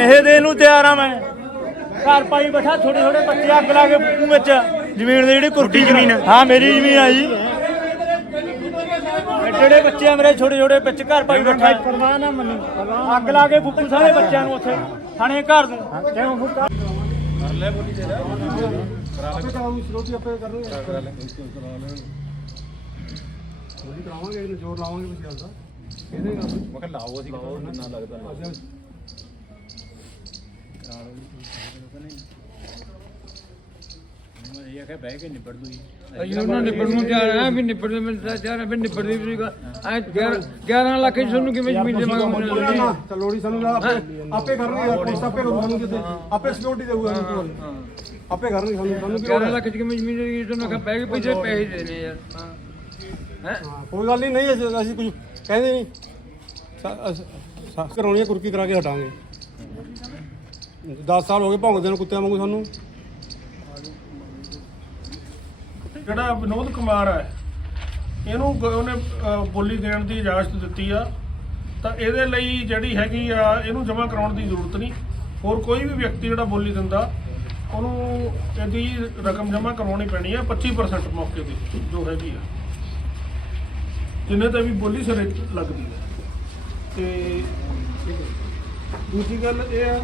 ਤਿਆਰ ਆ ਮੈਂ। ਘਰ ਪਾਈ ਬੈਠਾ ਛੋਟੇ ਛੋਟੇ ਬੱਚੇ ਅੱਗ ਲਾ ਕੇ ਫੂਕੂ ਵਿੱਚ। ਜ਼ਮੀਨ ਦੀ ਜਿਹੜੀ ਕੁਰਕੀ ਜ਼ਮੀਨ ਹਾਂ ਮੇਰੀ ਜ਼ਮੀਨ ਆ ਜੀ। ਜਿਹੜੇ ਬੱਚੇ ਆ ਮੇਰੇ ਛੋਟੇ ਛੋਟੇ ਵਿੱਚ ਘਰ ਪਾਈ ਬੈਠਾ। ਪਰਵਾਹ ਨਾ ਮੰਨੂ। ਅੱਗ ਲਾ ਕੇ ਫੂਕੂ ਸਾਰੇ ਬੱਚਿਆਂ ਨੂੰ ਉੱਥੇ ਥਾਣੇ ਘਰ ਨੂੰ ਕਿਉਂ ਫੂਕਾ? ਅਸੀਂ ਉਹਨਾਂ ਨਿਬੜ ਨੂੰ ਜਾ ਰਹੇ ਆ ਵੀ ਨਿਬੜ ਦੇ ਮਿੰਟ ਜਾ ਰਹੇ ਵੀ ਨਿਬੜ ਦੀ ਵੀ ਐ 11 ਲੱਖ ਚ ਤੁਹਾਨੂੰ ਕਿਵੇਂ ਜ਼ਮੀਨ ਦੇਵਾਂਗੇ ਨਾ ਚਲੋੜੀ ਸਾਨੂੰ ਨਾ ਆਪੇ ਆਪੇ ਕਰਨਗੇ ਯਾਰ ਪੁਲਿਸ ਆਪੇ ਕਰੂ ਸਾਨੂੰ ਕਿਤੇ। ਆਪੇ ਸਿਕਿਉਰਿਟੀ ਦੇਊਗਾ ਸਾਨੂੰ ਕੋਲ ਆਪੇ ਕਰਨਗੇ ਸਾਨੂੰ ਸਾਨੂੰ ਕੀ 11 ਲੱਖ ਚ ਕਿਵੇਂ ਜ਼ਮੀਨ ਦੇਗੀ ਤੁਹਾਨੂੰ ਕਹ ਪੈ ਗਏ ਪੈਸੇ ਪੈਸੇ ਦੇਣੇ ਯਾਰ ਹੈ? ਹਾਂ, ਕੋਈ ਗੱਲ ਨਹੀਂ ਨਹੀਂ ਅਸੀਂ ਕੁਝ ਕਹਿੰਦੇ ਨਹੀਂ ਕਰਾਉਣੀ ਕੁਰਕੀ ਕਰਾ ਕੇ ਹਟਾਂਗੇ। 10 ਸਾਲ ਹੋ ਗਏ ਭੌਂਕਦੇ ਨੂੰ ਕੁੱਤਿਆਂ ਵਾਂਗੂ ਸਾਨੂੰ। ਜਿਹੜਾ ਵਿਨੋਦ ਕੁਮਾਰ ਹੈ ਇਹਨੂੰ ਗ- ਉਹਨੇ ਅ, ਬੋਲੀ ਦੇਣ ਦੀ ਇਜਾਜ਼ਤ ਦਿੱਤੀ ਆ। ਤਾਂ ਇਹਦੇ ਲਈ ਜਿਹੜੀ ਹੈਗੀ ਆ ਇਹਨੂੰ ਜਮ੍ਹਾਂ ਕਰਾਉਣ ਦੀ ਜ਼ਰੂਰਤ ਨਹੀਂ। ਹੋਰ ਕੋਈ ਵੀ ਵਿਅਕਤੀ ਜਿਹੜਾ ਬੋਲੀ ਦਿੰਦਾ ਉਹਨੂੰ ਇਹਦੀ ਰਕਮ ਜਮ੍ਹਾਂ ਕਰਵਾਉਣੀ ਪੈਣੀ ਆ 25% ਮੌਕੇ ਦੀ ਜੋ ਹੈਗੀ ਆ। ਜਿੰਨੇ ਤੇ ਵੀ ਬੋਲੀ ਸਿਰੇ ਲੱਗਦੀ ਹੈ ਤੇ ਦੂਜੀ ਗੱਲ ਇਹ ਆ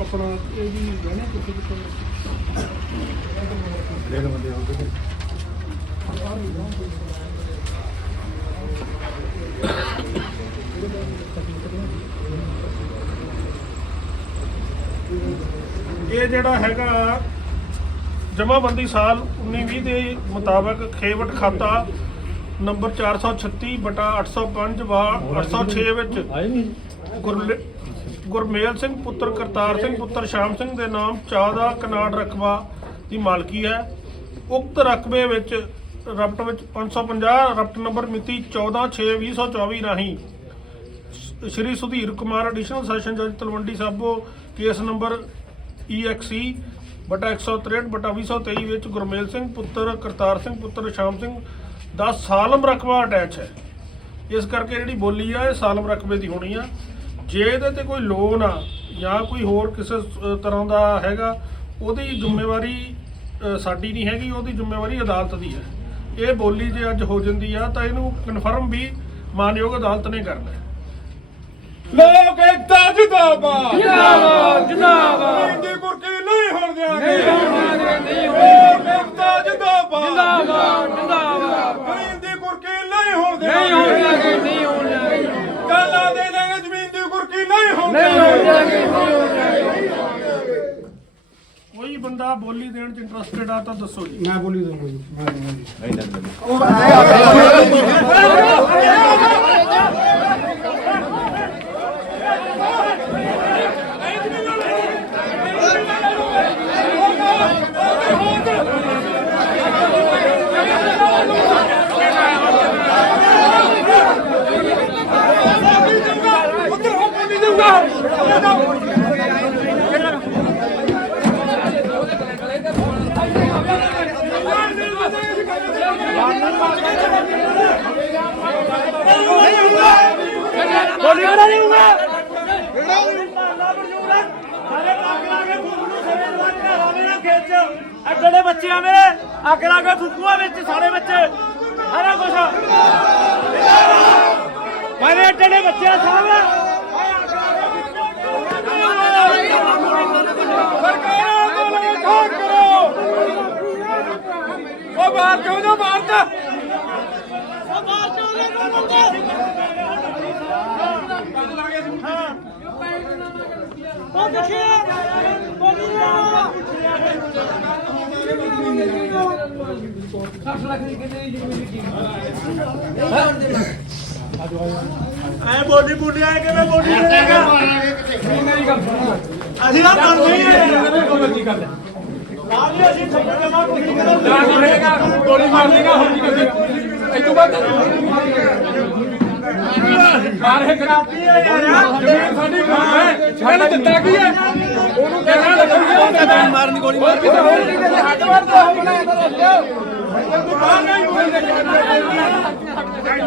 ਆਪਣਾ ਇਹ ਵੀ ਗਹਿਣੇ ਕਿੱਥੇ ਕਿੱਥੇ? ਇਹ ਜਿਹੜਾ ਹੈਗਾ ਜਮ੍ਹਾਂਬੰਦੀ ਸਾਲ 1920 ਦੇ ਮੁਤਾਬਕ ਖੇਵਟ ਖਾਤਾ ਨੰਬਰ 436 ਬਟਾ 805 ਵਾ 806 ਵਿੱਚ ਗੁਰਲੇ- ਗੁਰਮੇਲ ਸਿੰਘ ਪੁੱਤਰ, ਕਰਤਾਰ ਸਿੰਘ ਪੁੱਤਰ, ਸ਼ਾਮ ਸਿੰਘ ਦੇ ਨਾਮ 14 ਕਨਾੜ ਰਕਬਾ ਦੀ ਮਾਲਕੀ ਹੈ। ਉਕਤ ਰਕਬੇ ਵਿੱਚ ਰਪਟ ਵਿੱਚ 550 ਰਪਟ ਨੰਬਰ ਮਿਤੀ 14/6/2024 ਰਾਹੀਂ ਸ਼੍ਰੀ ਸੁਧੀਰ ਕੁਮਾਰ ਐਡੀਸ਼ਨਲ ਸੈਸ਼ਨ ਜੱਜ Talwandi Sabo case number EXE ਬਟਾ 163 ਬਟਾ 2023 ਵਿੱਚ ਗੁਰਮੇਲ ਸਿੰਘ ਪੁੱਤਰ, ਕਰਤਾਰ ਸਿੰਘ ਪੁੱਤਰ, ਸ਼ਾਮ ਸਿੰਘ ਦਾ ਸਾਲਮ ਰਕਬਾ ਅਟੈਚ ਹੈ। ਇਸ ਕਰਕੇ ਜਿਹੜੀ ਬੋਲੀ ਆ, ਇਹ ਸਾਲਮ ਰਕਬੇ ਦੀ ਹੋਣੀ ਆ। ਜੇ ਇਹਦੇ ਤੇ ਕੋਈ ਲੋਨ ਆ ਜਾਂ ਕੋਈ ਹੋਰ ਕਿਸੇ ਤਰ੍ਹਾਂ ਦਾ ਹੈਗਾ ਉਹਦੀ ਜ਼ਿੰਮੇਵਾਰੀ ਸਾਡੀ ਨਹੀਂ ਹੈਗੀ ਉਹਦੀ ਜ਼ਿੰਮੇਵਾਰੀ ਅਦਾਲਤ ਦੀ ਹੈ। ਇਹ ਬੋਲੀ ਜੇ ਅੱਜ ਹੋ ਜਾਂਦੀ ਆ ਤਾਂ ਇਹਨੂੰ ਕਨਫਰਮ ਵੀ ਮਾਨਯੋਗ ਅਦਾਲਤ ਨੇ ਕਰਨਾ ਹੈ। ਲੋਕ ਏਕਤਾ ਜਿੰਦਾਬਾਦ। ਜਿੰਦਾਬਾਦ ਜਿੰਦਾਬਾਦ। ਹਿੰਦੀ ਕੁਰਕੀ ਨਹੀਂ ਹੋਣ ਦਿਆਂਗੇ। ਨਹੀਂ ਲੋਕ ਏਕਤਾ ਜਿੰਦਾਬਾਦ। ਜਿੰਦਾਬਾਦ ਜਿੰਦਾਬਾਦ। ਹਿੰਦੀ ਕੁਰਕੀ ਨਹੀਂ ਹੋਣ ਨਹੀਂ ਹੋਣ ਦਿਆਂਗੇ ਜਾਗੇ ਨਹੀਂ ਹੋਣ ਜਾਗੇ ਕਾਲਾ ਦੇ ਦਾਂਗੇ ਜ਼ਮੀਨ ਦੀ ਕੁਰਕੀ ਨਹੀਂ ਹੋਣ ਨਹੀਂ ਹੋਣ ਦਿਆਂਗੇ ਜਾਗੇ ਨਹੀਂ ਹੋਣ ਜਾਗੇ ਕੋਈ ਬੰਦਾ ਬੋਲੀ ਦੇਣ ਚ ਇੰਟਰਸਟਿਡ ਆ ਤਾਂ ਦੱਸੋ ਜੀ। ਮੈਂ ਬੋਲੀ ਦਊਂਗਾ ਜੀ। ਮੈਂ ਦਊਂਗਾ ਜੀ ਬੋਲੀ ਵਾਲਾ ਸਾਰੇ ਅੱਗ ਲਾ ਕੇ ਫੂਕ ਨੂੰ ਦਾ ਘਰ ਆਵੇ ਨਾ ਖੇਤ ਚ ਅੱਗੇ ਦੇ ਬੱਚੇ ਆ ਮੇਰੇ ਅੱਗ ਲਾ ਕੇ ਫੂਕੂਆ ਵਿੱਚ, ਸਾਰੇ ਬੱਚੇ। ਸਾਰਾ ਕੁਝ ਮੇਰੇ ਏਡੇ ਦੇ ਬੱਚੇ ਸਰਕਾਰਾਂ ਅੰਦੋਲਨ ਠੋਕ ਕਰੋ। ਉਹ ਬਾਹਰ ਕਿਉਂ ਨਾ ਬਾਹਰ ਚ ਐ ਬੋਲੀ ਬੁੱਢੀ ਆਏ ਕਿਵੇਂ ਬੋਲੀ ਦੇਗਾ ਅਸੀਂ ਨਾ ਕਰਦੇ ਹੀ ਆ ਜੀ ਅਸੀਂ ਛੱਡ ਕੇ ਮਾਰ ਕੋਈ ਕਰਾਂਗੇ ਗੋਲੀ ਮਾਰ ਦੇਗਾ ਹੁਣ ਕੀ ਕਰੇਗਾ ਇਹ ਤੋਂ ਬਾਅਦ ਮਾਰੇ ਕਰਾਤੀ ਹੈ ਯਾਰ। ਜਮੀਨ ਸਾਡੀ ਖਾਂ ਹੈ ਇਹਨੂੰ ਦਿੱਤਾ ਕੀ ਹੈ? ਉਹਨੂੰ ਕਹਿਣਾ ਲੱਗੂਗਾ ਉਹ ਦਿੱਤਾ ਮਾਰਨ ਦੀ ਗੋਲੀ ਮਾਰ ਕੇ ਹੋਰ ਨਹੀਂ ਕਹਿੰਦੇ ਹੱਥ ਵਰ ਦੋ। ਆਪਣਾ ਇਹਦਾ ਰੱਖਿਓ ਬਾਹਰ ਨਹੀਂ ਕੋਈ ਨਹੀਂ ਇੰਨਾ ਕੰਮ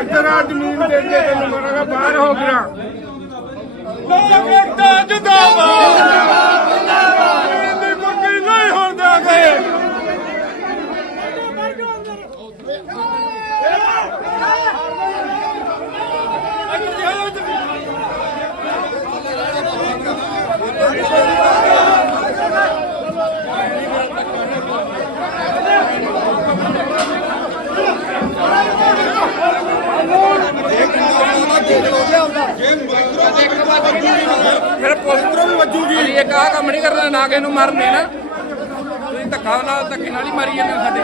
ਇੱਧਰ ਆ ਜ਼ਮੀਨ ਦੇ ਦੇ ਤੈਨੂੰ ਮਾਰਾਂਗਾ ਬਾਹਰ ਹੋ ਗਿਆ। ਲੋਕ ਇਕਤਾ ਜਿੰਦਾਬਾਦ। ਫਿਰ ਪੁਲਿਸ ਵੀ ਵੱਜੂਗੀ। ਅਸੀਂ ਇੱਕ ਆਹ ਕੰਮ ਨਹੀਂ ਕਰਨਾ ਨਾ ਕਿਸੇ ਨੂੰ ਮਰਨ ਦੇਣਾ ਤੁਸੀਂ ਧੱਕਾ ਨਾਲ ਧੱਕੇ ਨਾਲ ਹੀ ਮਾਰੀ ਜਾਂਦੇ ਹੋ ਸਾਡੇ।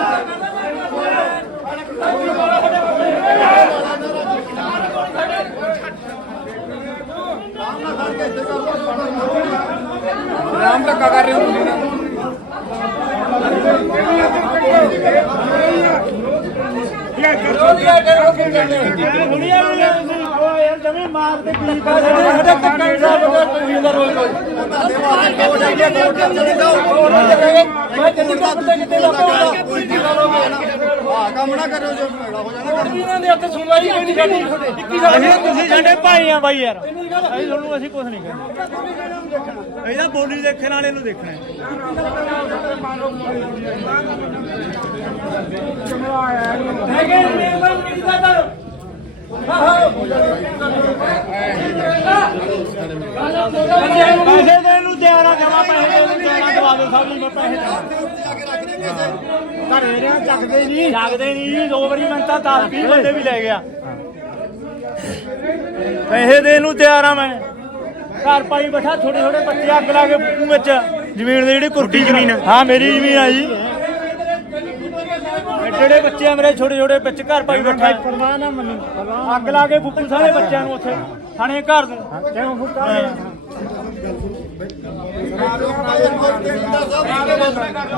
ਰਾਮ ਧੱਕਾ ਕਰ ਰਹੇ ਹੋ ਤੁਸੀਂ ਨਾ। ਦੁਨੀਆ ਨੂੰ ਤੁਸੀਂ ਉਹ ਯਾਰ ਜਮੀ ਮਾਰ ਤੇ ਕੀ ਪਾ ਸਾਡੇ ਧੱਕਾ ਨਹੀਂ ਸਾਹਿਬ ਦਾ ਤੁਸੀਂ ਦਾ ਰੋਜ਼ ਰੋਜ਼ ਮੈਂ ਕਿੰਨੀ ਕੱਪ ਤੇ ਕਿਤੇ ਦਾ ਕੰਮ ਨਾ ਕਰਿਓ ਜੋ ਭੇੜਾ ਹੋ ਜਾਣਾ ਇਹਨਾਂ ਦੇ ਉੱਤੇ ਸੁਣਵਾਈ ਕੋਈ ਨਹੀਂ ਸਾਡੀ 21 ਸਾਲ ਅਸੀਂ ਤੁਸੀਂ ਸਾਡੇ ਭਾਈ ਆ ਬਾਈ ਯਾਰ। ਅਸੀਂ ਤੁਹਾਨੂੰ ਅਸੀਂ ਕੁਝ ਨਹੀਂ ਕਹਿੰਦੇ ਇਹਦਾ ਬੋਲੀ ਦੇਖਣ ਵਾਲੇ ਨੂੰ ਦੇਖਣਾ ਹੈ। ਹੈਗੇ ਨੇ ਬੰਦ ਕੀਤਾ ਕਰ ਪੈਸੇ ਦੇਣ ਨੂੰ ਤਿਆਰ ਆ ਜਮਾ ਪੈਸੇ ਦੇਣ ਨੂੰ ਤਿਆਰ ਆ ਦਵਾ ਦਿਓ ਸਭ ਨੂੰ ਮੈਂ ਪੈਸੇ ਦੇਣਾ ਘਰੇ ਰਿਆਂ ਚੱਕਦੇ ਨਹੀਂ। ਚੱਕਦੇ ਨਹੀਂ ਜੀ ਦੋ ਵਾਰੀ ਮੈਂ ਤਾਂ 10 20 ਬੰਦੇ ਵੀ ਲੈ ਗਿਆ। ਪੈਸੇ ਦੇਣ ਨੂੰ ਤਿਆਰ ਆ ਮੈਂ। ਘਰ ਪਾਈ ਬੈਠਾ ਛੋਟੇ ਛੋਟੇ ਬੱਚੇ ਅੱਗ ਲਾ ਕੇ ਫੂਕੂ ਵਿੱਚ। ਜ਼ਮੀਨ ਦੀ ਜਿਹੜੀ ਕੁਰਟੀ ਜ਼ਮੀਨ ਹਾਂ ਮੇਰੀ ਜ਼ਮੀਨ ਆ ਜੀ। ਜਿਹੜੇ ਬੱਚੇ ਆ ਮੇਰੇ ਛੋਟੇ ਛੋਟੇ ਵਿੱਚ ਘਰ ਪਾਈ ਬੈਠਾ ਪਰਵਾਹ ਨਾ ਮੰਨੀ ਅੱਗ ਲਾ ਕੇ ਫੂਕੂ ਸਾਰੇ ਬੱਚਿਆਂ ਨੂੰ ਉੱਥੇ ਥਾਣੇ ਘਰ ਨੂੰ। ਕਿਉਂ ਫੂਕਾ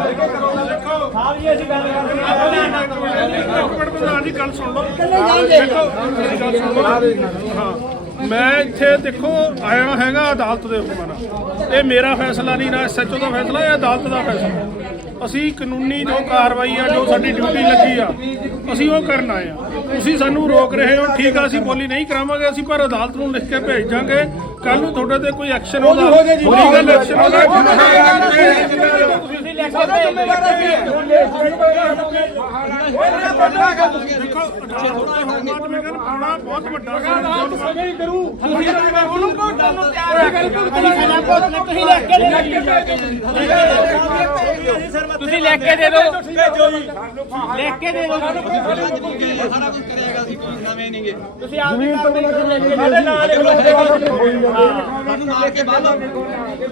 ਸਾਹਿਬ ਜੀ ਅਸੀਂ ਗੱਲ ਕਰਦੇ ਹਾਂ। ਇੱਕ ਮਿੰਟ ਪ੍ਰਧਾਨ ਜੀ ਗੱਲ ਸੁਣ ਲਓ। ਦੇਖੋ ਮੇਰੀ ਗੱਲ ਸੁਣ ਲਓ। ਹਾਂ। ਮੈਂ ਇੱਥੇ ਦੇਖੋ ਆਇਆ ਹੈਗਾ ਅਦਾਲਤ ਦੇ ਹੁਕਮਾਂ ਨਾਲ ਇਹ ਮੇਰਾ ਫੈਸਲਾ ਨਹੀਂ ਨਾ ਐਸਐਚਓ ਦਾ ਫੈਸਲਾ ਇਹ ਅਦਾਲਤ ਦਾ ਫੈਸਲਾ ਅਸੀਂ ਕਾਨੂੰਨੀ ਜੋ ਕਾਰਵਾਈ ਆ ਜੋ ਸਾਡੀ ਡਿਊਟੀ ਲੱਗੀ ਆ ਅਸੀਂ ਉਹ ਕਰਨ ਆਏ ਆ ਤੁਸੀਂ ਸਾਨੂੰ ਰੋਕ ਰਹੇ ਹੋ ਠੀਕ ਆ ਅਸੀਂ ਬੋਲੀ ਨਹੀਂ ਕਰਾਵਾਂਗੇ ਅਸੀਂ ਪਰ ਅਦਾਲਤ ਨੂੰ ਲਿਖ ਕੇ ਭੇਜ ਜਾਾਂਗੇ ਕੱਲ ਨੂੰ ਤੁਹਾਡੇ ਤੇ ਕੋਈ ਐਕਸ਼ਨ ਹੋਗਾ ਲੀਗਲ ਐਕਸ਼ਨ ਹੋਗਾ ਤੁਸੀਂ ਲੈ ਕੇ ਦੇਖੋ ਅਦਾਲਤ ਦਾ ਹੁਕਮ ਆ ਤੇ ਮੈਂ ਕਹਿੰਦਾ ਪਾਉਣਾ ਬਹੁਤ ਵੱਡਾ ਕੰਮ ਸਮਝ ਹੀ ਕਰੂ ਉਹਨੂੰ ਤੁਸੀਂ ਲੈ ਕੇ ਦੇ ਤੁਸੀਂ ਲੈ ਕੇ ਦੇ ਦਿਓ। ਲੈ ਕੇ ਦੇ ਦਿਓ। ਤੁਸੀਂ ਆਪ ਜ਼ਮੀਨ ਤੋਂ ਲੈ ਕੇ ਦੇ ਨਾਲ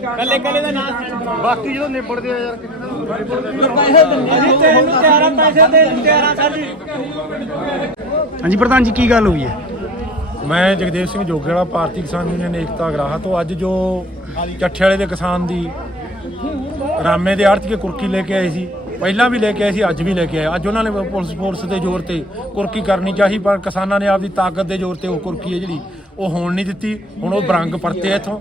ਕੱਲੇ ਕੱਲੇ ਦਾ ਨਾਮ ਬਾਕੀ ਜਦੋਂ ਨਿਬੜਦੇ ਆ ਯਾਰ ਅਸੀਂ ਤੈਨੂੰ ਤਿਆਰਾਂ ਪੈਸੇ ਦੇ ਨੂੰ ਤਿਆਰਾਂ ਸਾਡੀ ਹਾਂਜੀ ਪ੍ਰਧਾਨ ਜੀ ਕੀ ਗੱਲ ਹੋਈ ਹੈ? ਮੈਂ ਜਗਦੇਵ ਸਿੰਘ ਜੋਗੇ ਵਾਲਾ ਭਾਰਤੀ ਕਿਸਾਨ ਯੂਨੀਅਨ ਏਕਤਾ ਅਗਰਾਹਾ ਤੋਂ ਅੱਜ ਜੋ ਚੱਠੇ ਵਾਲੇ ਦੇ ਕਿਸਾਨ ਦੀ ਰਾਮੇ ਦੇ ਆੜਤੀਏ ਕੁਰਕੀ ਲੈ ਕੇ ਆਏ ਸੀ। ਪਹਿਲਾਂ ਵੀ ਲੈ ਕੇ ਆਏ ਸੀ, ਅੱਜ ਵੀ ਲੈ ਕੇ ਆਏ। ਅੱਜ ਉਹਨਾਂ ਨੇ ਪੁਲਿਸ ਫੋਰਸ ਦੇ ਜ਼ੋਰ ਤੇ ਕੁਰਕੀ ਕਰਨੀ ਚਾਹੀ, ਪਰ ਕਿਸਾਨਾਂ ਨੇ ਆਪਦੀ ਤਾਕਤ ਦੇ ਜ਼ੋਰ ਤੇ ਉਹ ਕੁਰਕੀ ਹੈ ਜਿਹੜੀ, ਉਹ ਹੋਣ ਨਹੀਂ ਦਿੱਤੀ। ਹੁਣ ਉਹ ਬਰੰਗ ਪਰਤੇ ਇੱਥੋਂ।